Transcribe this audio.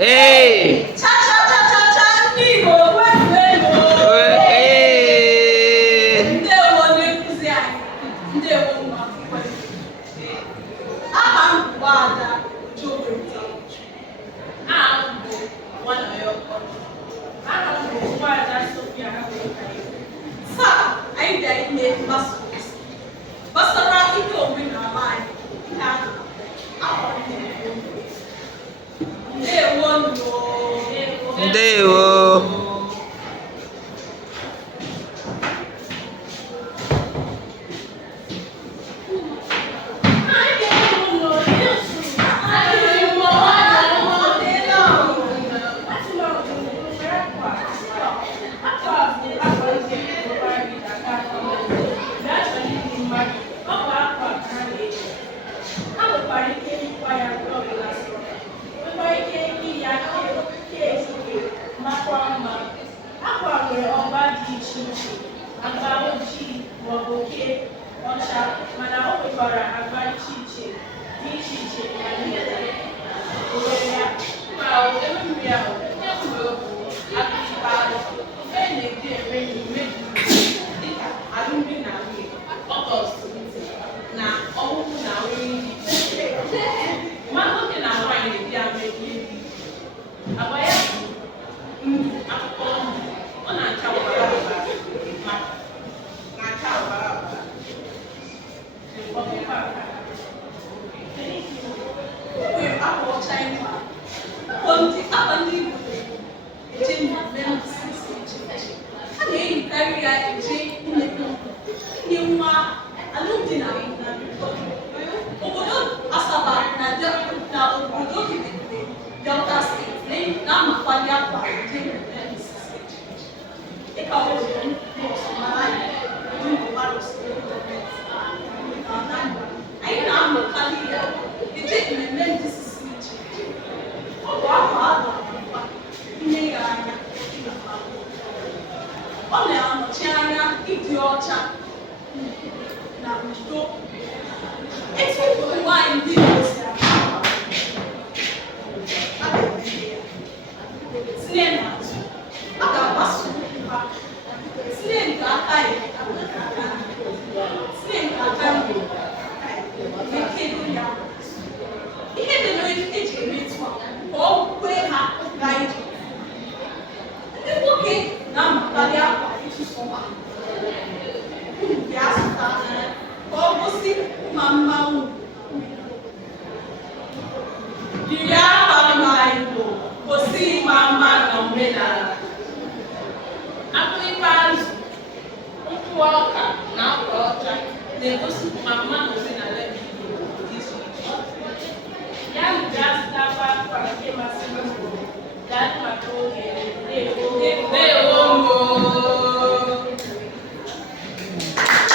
Hey! Cha cha cha cha cha Igbo wezuelu. Ndewo n'ekuzi anyị. Ndewo nwa akwụkwọ. Aha m bụ Ada Ojogweta. Aha m bụ Nwanoyoko. Aha m bụ Ada Sophia Akwụkwọ. Taa anyị bịara ime mgbasa ozi gbasara ihe omenala anyị nke a na-akwalite. Ndewo nno. Ndewo. Agba ojii maọbụ oke ọcha, mana o nwekwara agba iche iche dị iche iche na ihe onwere ya ma ememme ahụ ihe mgbe bụ akụkọ nke na-eji eme n'ime dịka alụmdi na nwunye, ọgọstụ na ọmụmụ na nwunye ma nwoke na nwaanyị na-ebi ama ebi agba ya bụ ndụ akụkọ ndụ ọ na-acha ọbara ọbara a na-eyikarị ya eje inye nwa alụmdi na obodo Asaba na obodo Delta steeti na-amakwali akwa dịka obodo anyị na-amụkarị ya eje mmemme ndị sisi iche iche. Ọ bụ afọ a ga-akwa nne ya anya, ọ na-anọchi anya ịdị ọcha na udo. Etu ụmụ nwaanyị ndị Igbo si tinye n'azụ, a ga-agbaso ha tinye nke aka ya tinye nke aka mgbe ya ihe mere eji emetụ a ka ọ kwee ha gaa ije. Ndị nwoke na-amakarị akwa ịtụsụ ha unu bịa zụta ka ọ gosi ma mma unu yiri akwa mma Igbo gosi ma mma na omenala. Akpụkpọ azụ, nkwụ ọka na akwa ọcha na-egosi ma mma na omenala Igbo dị iche iche. Ya bịa zụtakwa akwa nke masịrị unu gaa maka oge. Ndewo.